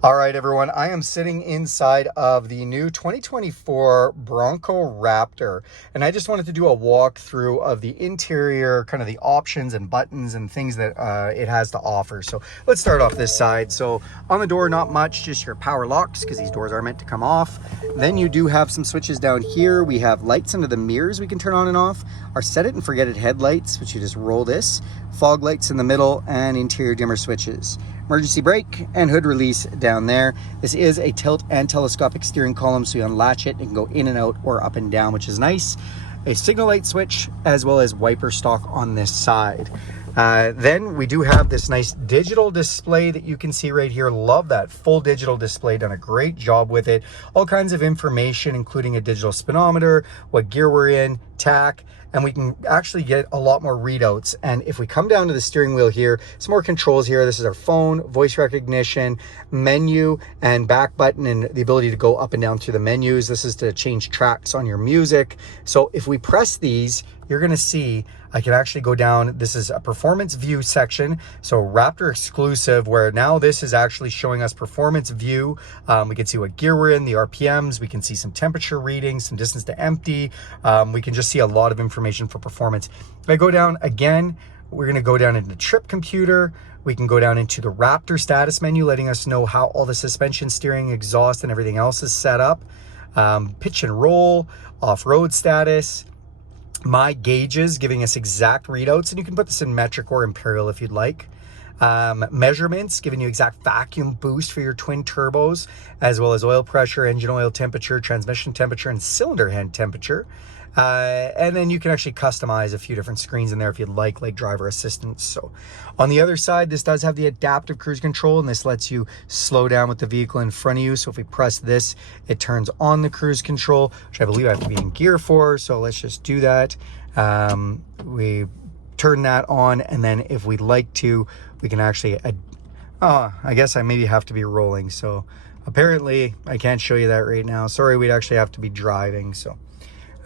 All right, everyone, I am sitting inside of the new 2024 Bronco Raptor, and I just wanted to do a walkthrough of the interior, kind of the options and buttons and things that it has to offer. So let's start off this side. So on the door, not much, just your power locks, because these doors are meant to come off. Then you do have some switches down here. We have lights under the mirrors we can turn on and off. Our set it and forget it headlights, which you just roll this. Fog lights in the middle, and interior dimmer switches. Emergency brake and hood release down there. This is a tilt and telescopic steering column, so you unlatch it and can go in and out or up and down, which is nice. A signal light switch as well as wiper stock on this side. Then we do have this nice digital display that you can see right here. Love that full digital display, done a great job with it. All kinds of information, including a digital speedometer, what gear we're in, tach, and we can actually get a lot more readouts. And if we come down to the steering wheel here, some more controls here. This is our phone, voice recognition, menu, and back button, and the ability to go up and down through the menus. This is to change tracks on your music. So if we press these, you're gonna see I can actually go down. This is a performance view section. So Raptor exclusive, where now this is actually showing us performance view. We can see what gear we're in, the RPMs. We can see some temperature readings, some distance to empty. We can just see a lot of information for performance. If I go down again, we're gonna go down into trip computer. We can go down into the Raptor status menu, letting us know how all the suspension, steering, exhaust, and everything else is set up. Pitch and roll, off-road status, my gauges, giving us exact readouts, and you can put this in metric or imperial if you'd like. Measurements, giving you exact vacuum boost for your twin turbos, as well as oil pressure, engine oil temperature, transmission temperature, and cylinder head temperature. And then you can actually customize a few different screens in there if you'd like driver assistance. So on the other side, this does have the adaptive cruise control, and this lets you slow down with the vehicle in front of you. So if we press this, it turns on the cruise control, which I believe I have to be in gear for. So let's just do that. We turn that on, and then if we'd like to, we can actually, I guess I maybe have to be rolling. So apparently I can't show you that right now. Sorry, we'd actually have to be driving. So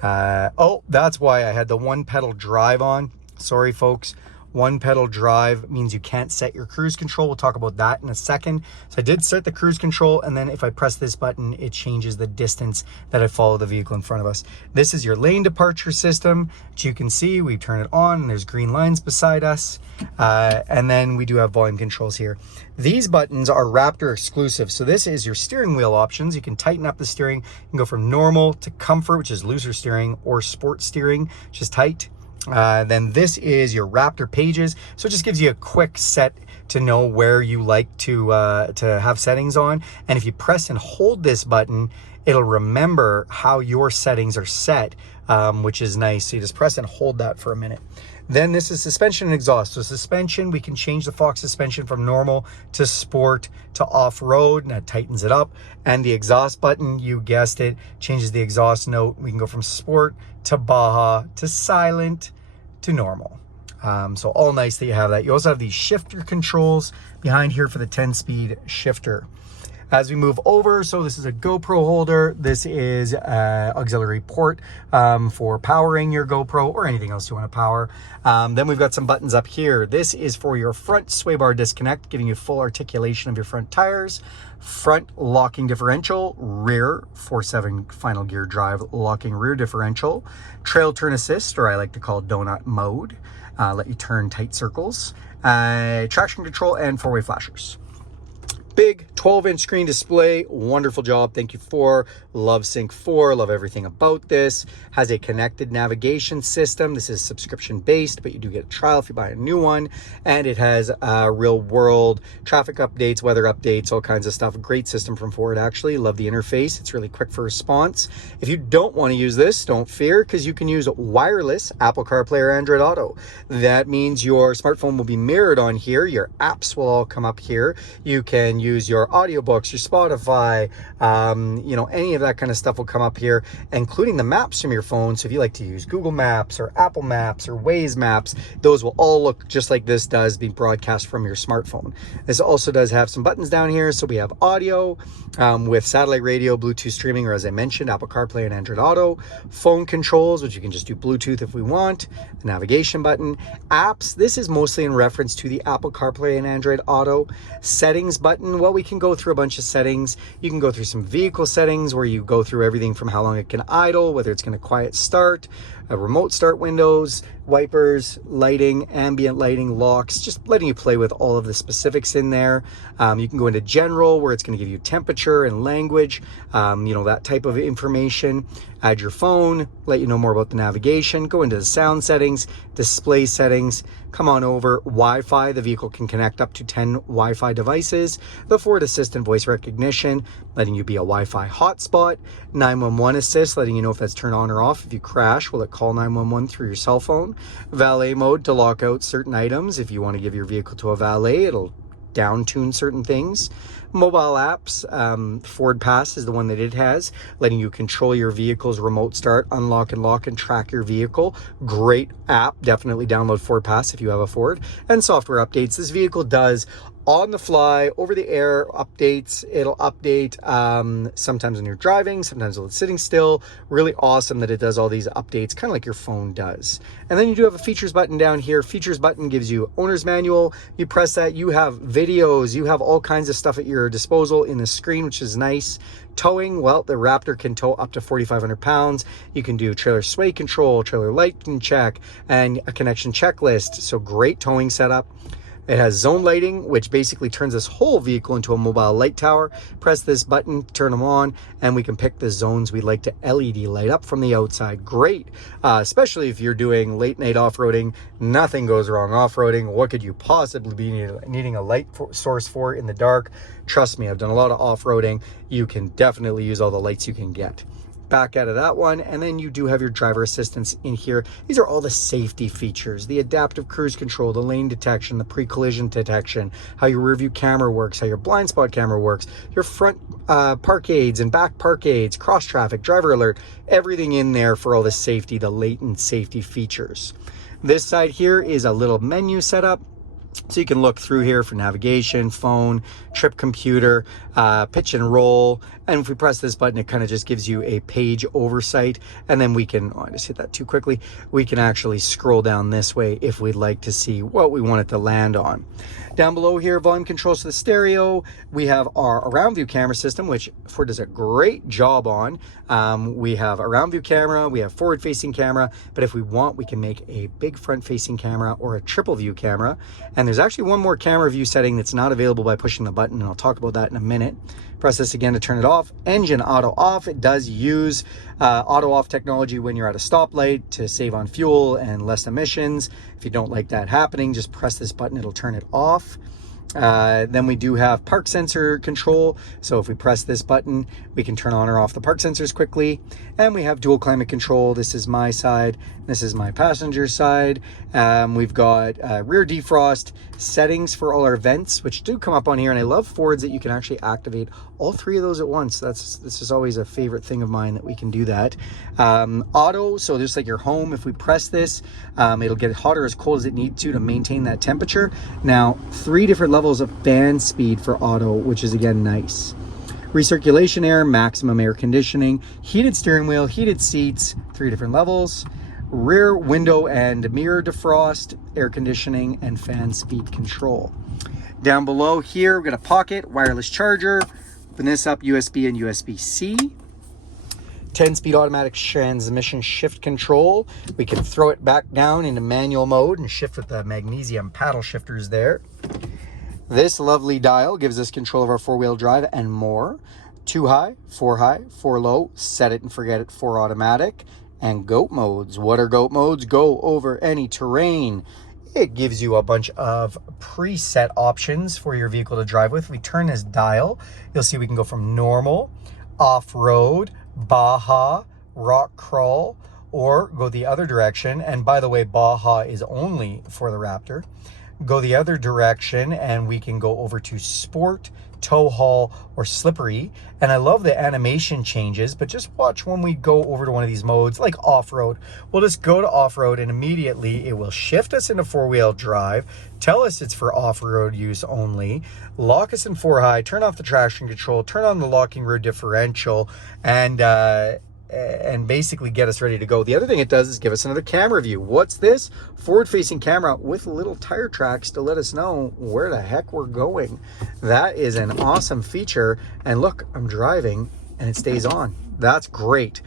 oh, that's why I had the one pedal drive on. Sorry, folks. One pedal drive means you can't set your cruise control. We'll talk about that in a second. So I did set the cruise control, and then if I press this button, it changes the distance that I follow the vehicle in front of us. This is your lane departure system, which you can see. We turn it on, and there's green lines beside us. And then we do have volume controls here. These buttons are Raptor exclusive. So this is your steering wheel options. You can tighten up the steering. You can go from normal to comfort, which is looser steering, or sport steering, which is tight. Then this is your Raptor pages. So it just gives you a quick set to know where you like to have settings on. And if you press and hold this button, it'll remember how your settings are set, which is nice. So you just press and hold that for a minute. Then this is suspension and exhaust. So suspension, we can change the Fox suspension from normal to sport to off-road, and that tightens it up. And the exhaust button, you guessed it, changes the exhaust note. We can go from sport to Baja to silent to normal. So all nice that you have that. You also have these shifter controls behind here for the 10-speed shifter. As we move over, so this is a GoPro holder. This is auxiliary port for powering your GoPro or anything else you want to power. Then we've got some buttons up here. This is for your front sway bar disconnect, giving you full articulation of your front tires. Front locking differential, rear 4/7 final gear drive locking rear differential. Trail turn assist, or I like to call donut mode. Let you turn tight circles. Traction control and four-way flashers. Big 12-inch screen display, wonderful job. Thank you, Ford. Love Sync 4, love everything about this. Has a connected navigation system. This is subscription based, but you do get a trial if you buy a new one. And it has real world traffic updates, weather updates, all kinds of stuff. Great system from Ford, actually. Love the interface. It's really quick for response. If you don't want to use this, don't fear, because you can use wireless Apple CarPlay or Android Auto. That means your smartphone will be mirrored on here. Your apps will all come up here. You can use your audiobooks, your Spotify, any of that kind of stuff will come up here, including the maps from your phone. So if you like to use Google Maps or Apple Maps or Waze Maps, those will all look just like this does, being broadcast from your smartphone. This also does have some buttons down here. So we have audio with satellite radio, Bluetooth streaming, or as I mentioned, Apple CarPlay and Android Auto. Phone controls, which you can just do Bluetooth if we want. The navigation button. Apps, this is mostly in reference to the Apple CarPlay and Android Auto. Settings button, well, we can go through a bunch of settings. You can go through some vehicle settings where you go through everything from how long it can idle, whether it's going to quiet start, remote start windows, wipers, lighting, ambient lighting, locks, just letting you play with all of the specifics in there. You can go into general where it's going to give you temperature and language, you know, that type of information. Add your phone, let you know more about the navigation, go into the sound settings, display settings, come on over, Wi-Fi, the vehicle can connect up to 10 Wi-Fi devices, the Ford Assistant voice recognition, letting you be a Wi-Fi hotspot, 911 assist, letting you know if that's turned on or off. If you crash, will it call 911 through your cell phone? Valet mode to lock out certain items. If you want to give your vehicle to a valet, it'll down tune certain things. Mobile apps, Ford Pass is the one that it has, letting you control your vehicle's remote start, unlock and lock, and track your vehicle. Great app. Definitely download Ford Pass if you have a Ford. And software updates. This vehicle does on the fly, over the air updates. It'll update sometimes when you're driving, sometimes when it's sitting still. Really awesome that it does all these updates, kind of like your phone does. And then you do have a features button down here. Features button gives you owner's manual. You press that, you have videos, you have all kinds of stuff at your disposal in the screen, which is nice. Towing, well, the Raptor can tow up to 4,500 pounds. You can do trailer sway control, trailer lighting check, and a connection checklist. So great towing setup. It has zone lighting, which basically turns this whole vehicle into a mobile light tower. Press this button, turn them on, and we can pick the zones we'd like to LED light up from the outside. Great, especially if you're doing late night off-roading. Nothing goes wrong off-roading. What could you possibly be needing a light source for in the dark? Trust me, I've done a lot of off-roading. You can definitely use all the lights you can get. Back out of that one, and then you do have your driver assistance in here. These are all the safety features: the adaptive cruise control, the lane detection, the pre-collision detection, how your rear view camera works, how your blind spot camera works, your front park aids and back park aids, cross traffic, driver alert, everything in there for all the safety, the latent safety features. This side here is a little menu setup. So you can look through here for navigation, phone, trip computer, pitch and roll. And if we press this button, it kind of just gives you a page oversight. And then we can, oh, I just hit that too quickly. We can actually scroll down this way if we'd like to see what we want it to land on. Down below here, volume controls to the stereo. We have our around view camera system, which Ford does a great job on. We have a round view camera, we have forward facing camera, but if we want, we can make a big front facing camera or a triple view camera. And there's actually one more camera view setting that's not available by pushing the button, and I'll talk about that in a minute. Press this again to turn it off. Engine auto off. It does use auto off technology when you're at a stoplight to save on fuel and less emissions. If you don't like that happening, just press this button, it'll turn it off. Then we do have park sensor control. So if we press this button, we can turn on or off the park sensors quickly. And we have dual climate control. This is my side. This is my passenger side. We've got rear defrost, settings for all our vents, which do come up on here. And I love Fords that you can actually activate all three of those at once. This is always a favorite thing of mine, that we can do that. Auto, so just like your home, if we press this, it'll get hot or as cold as it needs to maintain that temperature. Now, 3 different levels of fan speed for auto, which is again nice. Recirculation air, maximum air conditioning, heated steering wheel, heated seats, 3 different levels. Rear window and mirror defrost, air conditioning, and fan speed control. Down below here, we've got a pocket, wireless charger. Open this up, USB and USB-C. 10-speed automatic transmission shift control. We can throw it back down into manual mode and shift with the magnesium paddle shifters there. This lovely dial gives us control of our 4-wheel drive and more. 2 high, 4 low, set it and forget it, 4 automatic. And goat modes. What are goat modes? Go over any terrain. It gives you a bunch of preset options for your vehicle to drive with. If we turn this dial, you'll see we can go from normal, off-road, Baja, rock crawl, or go the other direction. And by the way, Baja is only for the Raptor. Go the other direction and we can go over to sport, tow haul, or slippery. And I love the animation changes, but just watch when we go over to one of these modes, like off-road. We'll just go to off-road and immediately it will shift us into 4-wheel drive, tell us it's for off-road use only, lock us in 4 high, turn off the traction control, turn on the locking rear differential, and and basically get us ready to go. The other thing it does is give us another camera view. What's this? Forward-facing camera with little tire tracks to let us know where the heck we're going. That is an awesome feature. And look, I'm driving and it stays on. That's great.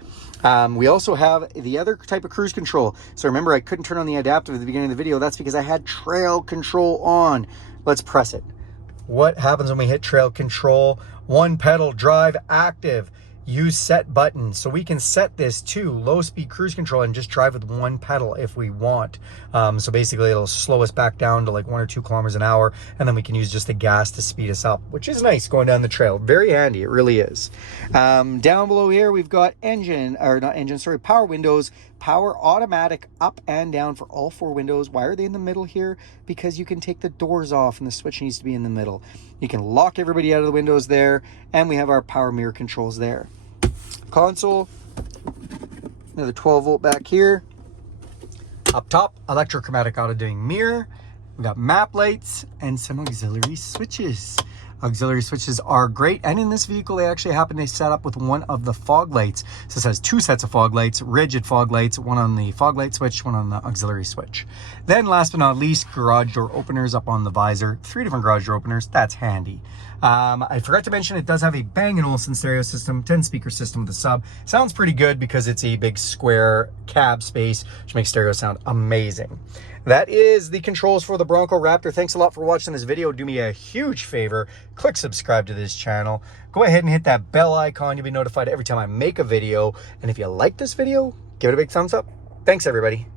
We also have the other type of cruise control. So remember, I couldn't turn on the adaptive at the beginning of the video. That's because I had trail control on. Let's press it. What happens when we hit trail control? One pedal drive active. Use set button. So we can set this to low speed cruise control and just drive with one pedal if we want. So basically it'll slow us back down to like 1 or 2 kilometers an hour, and then we can use just the gas to speed us up, which is nice going down the trail. Very handy, it really is. Down below here we've got power windows, power automatic up and down for all 4 windows. Why are they in the middle here? Because you can take the doors off and the switch needs to be in the middle. You can lock everybody out of the windows there, and we have our power mirror controls there. Console, another 12 volt back here. Up top, electrochromatic auto dimming mirror. We got map lights and some auxiliary switches. Auxiliary switches are great, and in this vehicle they actually happen to set up with one of the fog lights. So this has 2 sets of fog lights, rigid fog lights, one on the fog light switch, one on the auxiliary switch. Then last but not least, garage door openers up on the visor. 3 different garage door openers. That's handy. I forgot to mention it does have a Bang & Olufsen stereo system, 10 speaker system with a sub. Sounds pretty good because it's a big square cab space, which makes stereo sound amazing. That is the controls for the Bronco Raptor. Thanks a lot for watching this video. Do me a huge favor, click subscribe to this channel. Go ahead and hit that bell icon. You'll be notified every time I make a video. And if you like this video, give it a big thumbs up. Thanks, everybody.